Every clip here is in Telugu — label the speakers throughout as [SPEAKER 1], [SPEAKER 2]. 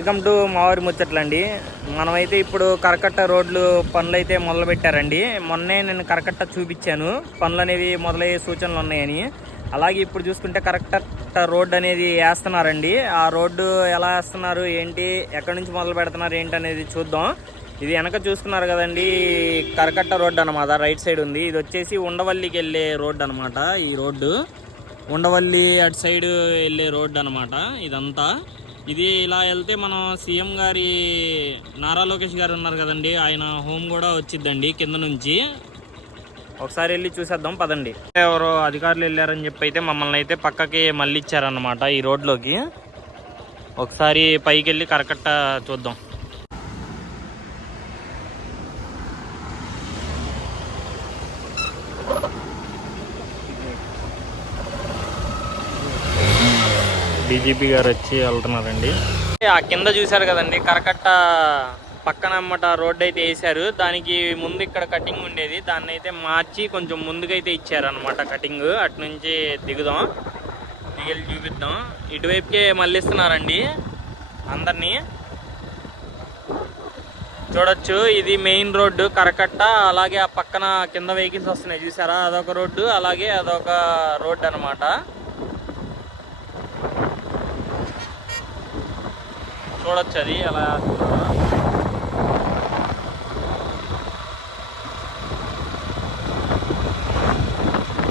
[SPEAKER 1] Welcome to మావారి ముచ్చట్లండి. మనమైతే ఇప్పుడు కరకట్ట రోడ్లు పనులు అయితే మొదలు పెట్టారండి మొన్నే నేను కరకట్ట చూపించాను. పనులు అనేవి మొదలయ్యే సూచనలు ఉన్నాయని. అలాగే ఇప్పుడు చూసుకుంటే కరకట్ట రోడ్డు అనేది వేస్తున్నారండి. ఆ రోడ్డు ఎలా వేస్తున్నారు ఏంటి ఎక్కడి నుంచి మొదలు పెడుతున్నారు ఏంటి అనేది చూద్దాం. ఇది వెనక చూసుకున్నారు కదండి కరకట్ట రోడ్డు అనమాట రైట్ సైడ్ ఉంది. ఇది వచ్చేసి ఉండవల్లికి వెళ్ళే రోడ్డు అనమాట ఈ రోడ్డు. ఉండవల్లి అటు సైడ్ వెళ్ళే రోడ్డు అనమాట ఇదంతా. ఇది ఇలా వెళ్తే మనం సీఎం గారి నారా లోకేష్ గారు ఉన్నారు కదండి. ఆయన హోమ్ కూడా వచ్చిద్దండి కింద నుంచి. ఒకసారి వెళ్ళి చూసేద్దాం పదండి. ఎవరో అధికారులు వెళ్ళారని చెప్పి అయితే మమ్మల్ని అయితే పక్కకి మళ్ళీ ఇచ్చారన్నమాట ఈ రోడ్లోకి. ఒకసారి పైకి వెళ్ళి కరకట్ట చూద్దాం. డీజీపీ గారు వచ్చి వెళ్తున్నారండి. ఆ కింద చూశారు కదండి కరకట్ట పక్కన అమ్మట రోడ్ అయితే వేసారు దానికి ముందు ఇక్కడ కటింగ్ ఉండేది. దాన్ని అయితే మార్చి కొంచెం ముందుకైతే ఇచ్చారనమాట కటింగ్. అటు నుంచి దిగుదాం. దిగలి చూపిద్దాం. ఇటువైపుకే మళ్ళిస్తున్నారండి అందరినీ. చూడొచ్చు ఇది మెయిన్ రోడ్డు కరకట్ట అలాగే ఆ పక్కన కింద వెహికల్స్ వస్తున్నాయి. చూసారా? అదొక రోడ్డు అలాగే అదొక రోడ్డు అనమాట చూడొచ్చు అది అలా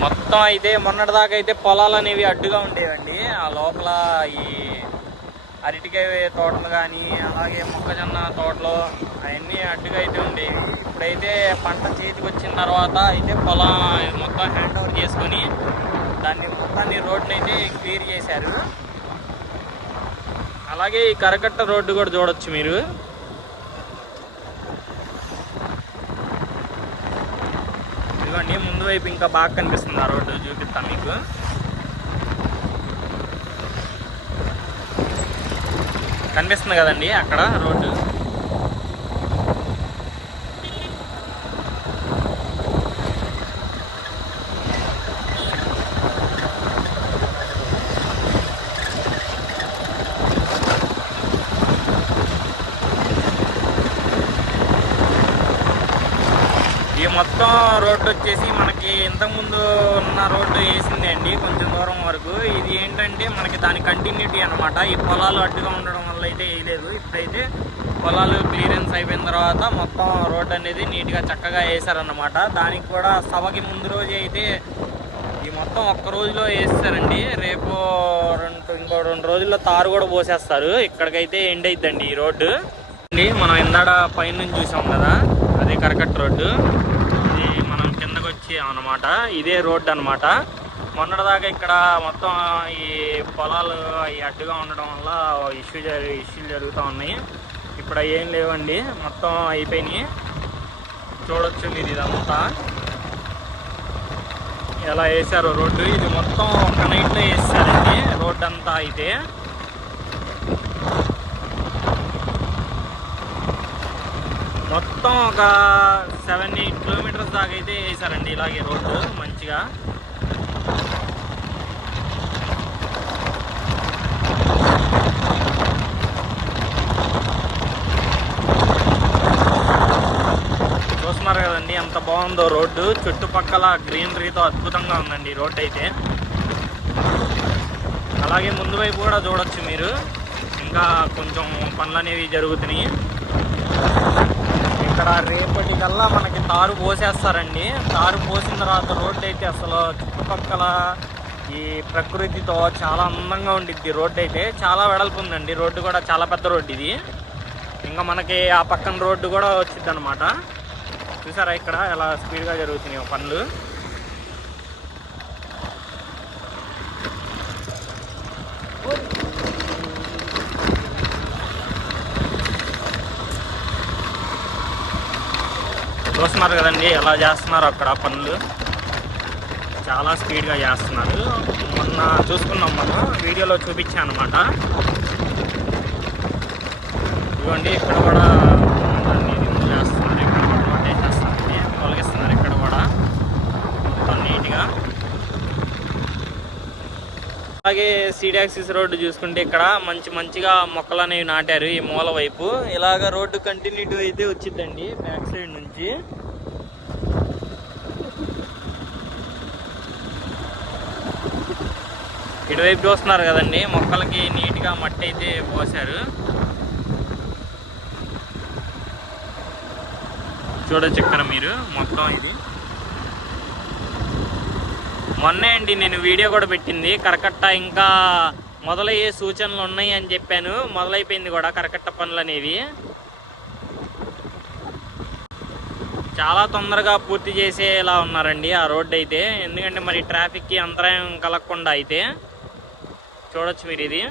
[SPEAKER 1] మొత్తం అయితే మొన్నటిదాకా అయితే పొలాలు అనేవి అడ్డుగా ఉండేవండి. ఆ లోపల ఈ అరటికాయ తోటలు కానీ అలాగే మొక్కజొన్న తోటలు అవన్నీ అడ్డుగా అయితే ఉండేవి. ఇప్పుడైతే పంట చేతికి వచ్చిన తర్వాత అయితే పొలం మొత్తం హ్యాండ్ ఓవర్ చేసుకొని దాన్ని మొత్తాన్ని రోడ్ని అయితే క్లియర్ చేశారు. అలాగే ఈ కరకట్ట రోడ్డు కూడా చూడొచ్చు మీరు. ఇదిగోండి ముందు వైపు ఇంకా బాగా కనిపిస్తుంది ఆ రోడ్డు చూపిస్తాను మీకు. కనిపిస్తుంది కదండి అక్కడ రోడ్డు? ఈ మొత్తం రోడ్డు వచ్చేసి మనకి ఇంతకుముందు ఉన్న రోడ్డు వేసింది అండి కొంచెం దూరం వరకు. ఇది ఏంటంటే మనకి దాని కంటిన్యూటీ అనమాట ఈ పొలాలు అడ్డుగా ఉండడం వల్ల అయితే వేయలేదు. ఇప్పుడైతే పొలాలు క్లియరెన్స్ అయిపోయిన తర్వాత మొత్తం రోడ్డు అనేది నీట్గా చక్కగా వేసారన్నమాట దానికి కూడా సభకి ముందు రోజు అయితే ఈ మొత్తం ఒక్క రోజులో వేస్తారండి. రేపు రెండు ఇంకో రెండు రోజుల్లో తారు కూడా పోసేస్తారు. ఇక్కడికైతే ఎండ్ అయిద్దండి ఈ రోడ్డు. అండి మనం ఇందాడ పైన చూసాం కదా అదే కరకట్ రోడ్డు ఇది మనం కిందకు వచ్చి అనమాట ఇదే రోడ్డు అనమాట మొన్నటిదాకా ఇక్కడ మొత్తం ఈ పొలాలు ఈ అడ్డుగా ఉండడం వల్ల ఇష్యూ జరి ఇష్యూలు జరుగుతూ ఉన్నాయి. ఇప్పుడు ఏం లేవండి. మొత్తం అయిపోయినాయి. చూడొచ్చు మీరు ఇదంతా. ఎలా వేసారో రోడ్డు. ఇది మొత్తం ఒక నైట్లో వేసారండి రోడ్డు అంతా అయితే. మొత్తం ఒక సెవెన్ ఎయిట్ కిలోమీటర్స్ దాకా అయితే వేసారండి ఇలాగే రోడ్డు మంచిగా. చూస్తున్నారు కదండి ఎంత బాగుందో రోడ్డు. చుట్టుపక్కల గ్రీనరీతో అద్భుతంగా ఉందండి రోడ్డు అయితే. అలాగే ముందు వైపు కూడా చూడొచ్చు మీరు. ఇంకా కొంచెం పనులు అనేవి జరుగుతున్నాయి. ఇక్కడ రేపటికల్లా మనకి తారు పోసేస్తారండి. తారు పోసిన తర్వాత రోడ్డు అయితే అసలు చుట్టుపక్కల ఈ ప్రకృతితో చాలా అందంగా ఉండిద్ది రోడ్డు అయితే చాలా వెడల్పు ఉందండి. రోడ్డు కూడా చాలా పెద్ద రోడ్డు ఇది. ఇంకా మనకి ఆ పక్కన రోడ్డు కూడా వచ్చింది అనమాట చూసారా ఇక్కడ ఎలా స్పీడ్గా జరుగుతున్నాయి పనులు? చూస్తున్నారు కదండి ఎలా చేస్తున్నారు అక్కడ పనులు? చాలా స్పీడ్గా చేస్తున్నారు. మొన్న చూసుకున్నాం మనం వీడియోలో చూపించాను అనమాట ఇవ్వండి ఇక్కడ కూడా దాన్ని ఇది చేస్తున్నారు ఇక్కడ కూడా రోడ్ వేసేస్తున్నారు తొలగిస్తున్నారు ఇక్కడ కూడా మొత్తం నీట్గా అలాగే సీడాక్సిస్ రోడ్డు చూసుకుంటే ఇక్కడ మంచి మంచిగా మొక్కలు అనేవి నాటారు ఈ మూల వైపు. ఇలాగ రోడ్డు కంటిన్యూటీ అయితే వచ్చిందండి బ్యాక్ సైడ్ నుంచి. ఇటువైపు చూస్తున్నారు కదండి మొక్కలకి నీట్గా మట్టి అయితే పోసారు చూడొచ్చు ఇక్కడ మీరు మొత్తం ఇది. మొన్నే అండి నేను వీడియో కూడా పెట్టింది. కరకట్ట ఇంకా మొదలయ్యే సూచనలు ఉన్నాయి అని చెప్పాను. మొదలైపోయింది కూడా కరకట్ట పనులు అనేవి. చాలా తొందరగా పూర్తి చేసేలా ఉన్నారండి ఆ రోడ్డు అయితే. ఎందుకంటే మరి ట్రాఫిక్కి అంతరాయం కలగకుండా అయితే. చూడొచ్చు మీరు ఇది.